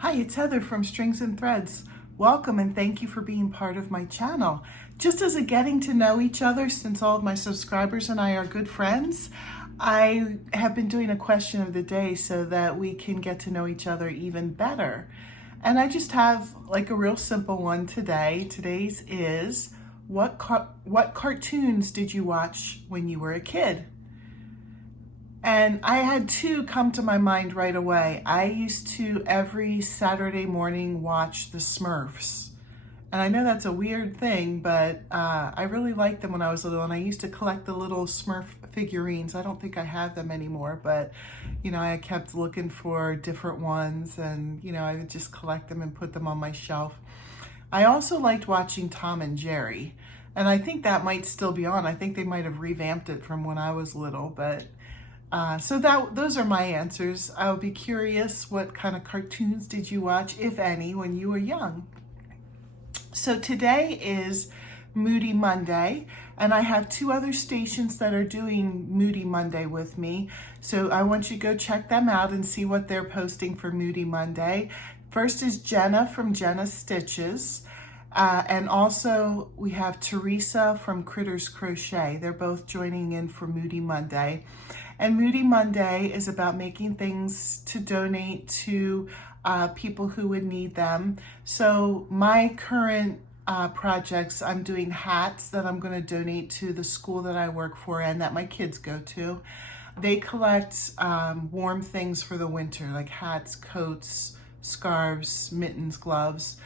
Hi, it's Heather from Strings and Threads. Welcome and thank you for being part of my channel. Just as a getting to know each other, since all of my subscribers and I are good friends, I have been doing a question of the day so that we can get to know each other even better. And I just have like a real simple one today. Today's is, what cartoons did you watch when you were a kid? And I had two come to my mind right away. I used to every Saturday morning watch the Smurfs. And I know that's a weird thing, but I really liked them when I was little, and I used to collect the little Smurf figurines. I don't think I have them anymore, but I kept looking for different ones, and I would just collect them and put them on my shelf. I also liked watching Tom and Jerry, and I think that might still be on. I think they might have revamped it from when I was little, but so those are my answers. I would be curious, what kind of cartoons did you watch, if any, when you were young? So today is Moody Monday, and I have two other stations that are doing Moody Monday with me. So I want you to go check them out and see what they're posting for Moody Monday. First is Jenna from Jenna Stitches. And also we have Teresa from Critters Crochet. They're both joining in for Moody Monday. And Moody Monday is about making things to donate to people who would need them. So my current projects, I'm doing hats that I'm going to donate to the school that I work for and that my kids go to. They collect warm things for the winter, like hats, coats, scarves, mittens, gloves.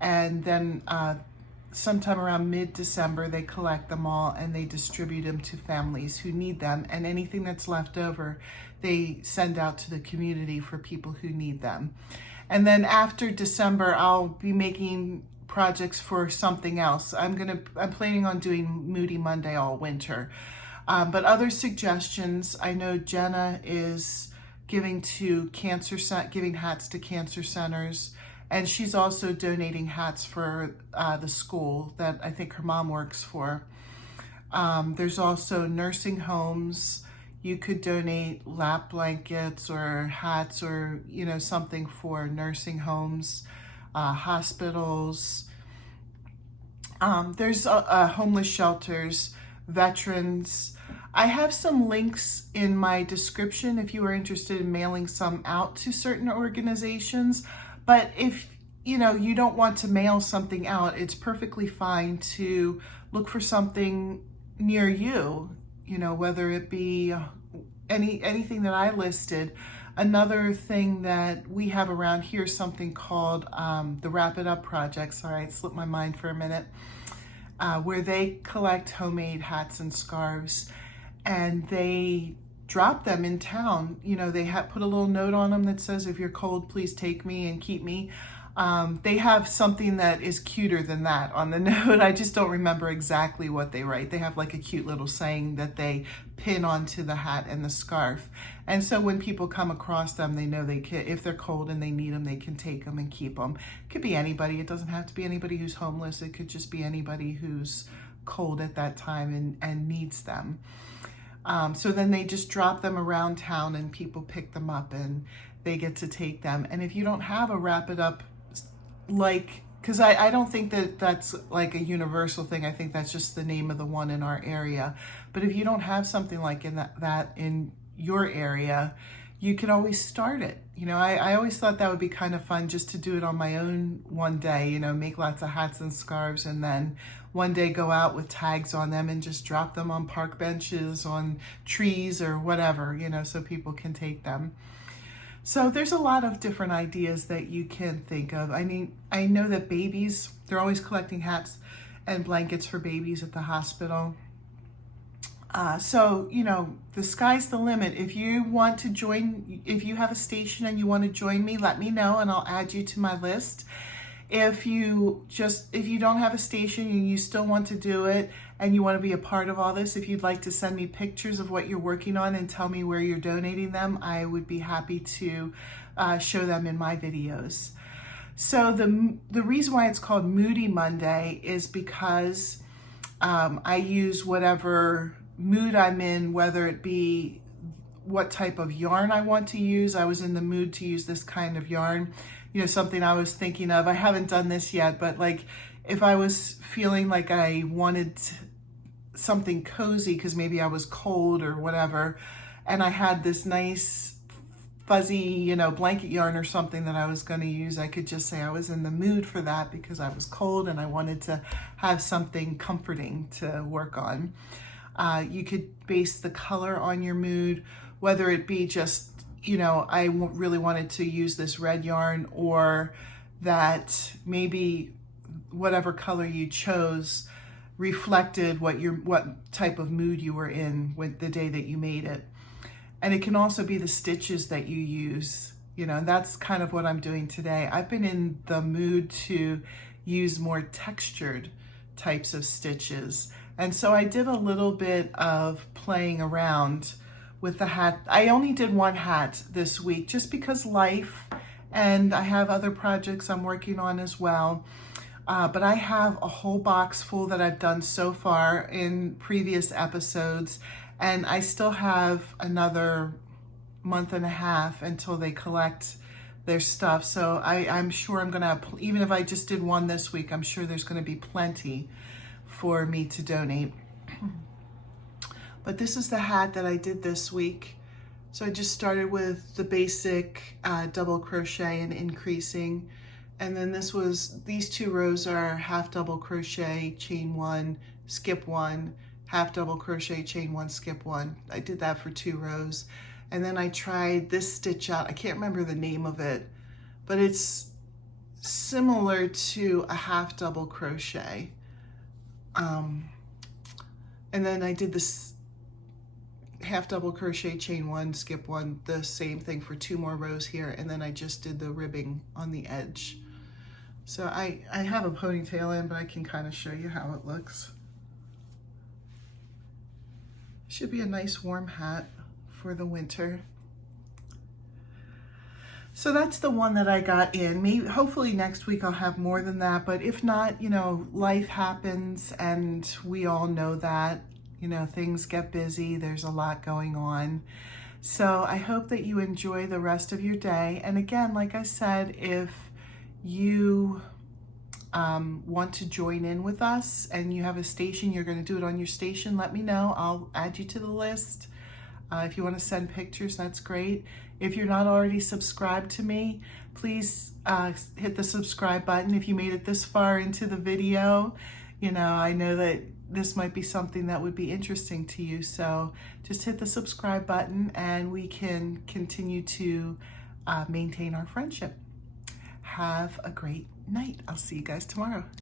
And then sometime around mid-December, they collect them all and they distribute them to families who need them. And anything that's left over, they send out to the community for people who need them. And then after December, I'll be making projects for something else. I'm planning on doing Moody Monday all winter. But other suggestions, I know Jenna is giving hats to cancer centers. And she's also donating hats for the school that I think her mom works for. There's also nursing homes. You could donate lap blankets or hats or, something for nursing homes, hospitals. There's homeless shelters, veterans. I have some links in my description if you are interested in mailing some out to certain organizations. But if you don't want to mail something out, it's perfectly fine to look for something near you, whether it be anything that I listed. Another thing that we have around here is something called the Wrap It Up Project. Sorry, it slipped my mind for a minute. Where they collect homemade hats and scarves, and they drop them in town. They put a little note on them that says, if you're cold, please take me and keep me. They have something that is cuter than that on the note. I just don't remember exactly what they write. They have like a cute little saying that they pin onto the hat and the scarf. And so when people come across them, they know if they're cold and they need them, they can take them and keep them. It could be anybody. It doesn't have to be anybody who's homeless. It could just be anybody who's cold at that time and needs them. So then they just drop them around town and people pick them up and they get to take them. And if you don't have a Wrap It Up, because I don't think that that's like a universal thing. I think that's just the name of the one in our area. But if you don't have something like that in your area, you could always start it. I always thought that would be kind of fun just to do it on my own one day, make lots of hats and scarves, and then one day go out with tags on them and just drop them on park benches, on trees or whatever, so people can take them. So there's a lot of different ideas that you can think of. I mean, I know that babies, they're always collecting hats and blankets for babies at the hospital. So, the sky's the limit. If you want to join, if you have a station and you want to join me, let me know and I'll add you to my list. If you don't have a station and you still want to do it and you want to be a part of all this, if you'd like to send me pictures of what you're working on and tell me where you're donating them, I would be happy to show them in my videos. So the reason why it's called Moody Monday is because I use whatever mood I'm in, whether it be what type of yarn I want to use. I was in the mood to use this kind of yarn, you know, something I was thinking of. I haven't done this yet, but like if I was feeling like I wanted something cozy because maybe I was cold or whatever, and I had this nice fuzzy, you know, blanket yarn or something that I was going to use, I could just say I was in the mood for that because I was cold and I wanted to have something comforting to work on. You could base the color on your mood, whether it be just, you know, I really wanted to use this red yarn, or that maybe whatever color you chose reflected what type of mood you were in with the day that you made it. And it can also be the stitches that you use, you know, and that's kind of what I'm doing today. I've been in the mood to use more textured types of stitches. And so I did a little bit of playing around with the hat. I only did one hat this week just because life, and I have other projects I'm working on as well. But I have a whole box full that I've done so far in previous episodes, and I still have another month and a half until they collect their stuff. So I'm sure I'm gonna have, even if I just did one this week, I'm sure there's gonna be plenty for me to donate. But this is the hat that I did this week. So I just started with the basic double crochet and increasing. And then these 2 rows are half double crochet, chain 1, skip 1, half double crochet, chain 1, skip 1. I did that for 2 rows. And then I tried this stitch out. I can't remember the name of it, but it's similar to a half double crochet. And then I did this half double crochet, chain 1, skip 1, the same thing for 2 more rows here. And then I just did the ribbing on the edge. So I have a ponytail in, but I can kind of show you how it looks. Should be a nice warm hat for the winter. So that's the one that I got in. Maybe, hopefully next week I'll have more than that, but if not, you know, life happens and we all know that, you know, things get busy, there's a lot going on. So I hope that you enjoy the rest of your day. And again, like I said, if you want to join in with us and you have a station, you're going to do it on your station, let me know. I'll add you to the list. If you want to send pictures, that's great. If you're not already subscribed to me, please hit the subscribe button. If you made it this far into the video, you know, I know that this might be something that would be interesting to you. So just hit the subscribe button and we can continue to maintain our friendship. Have a great night. I'll see you guys tomorrow.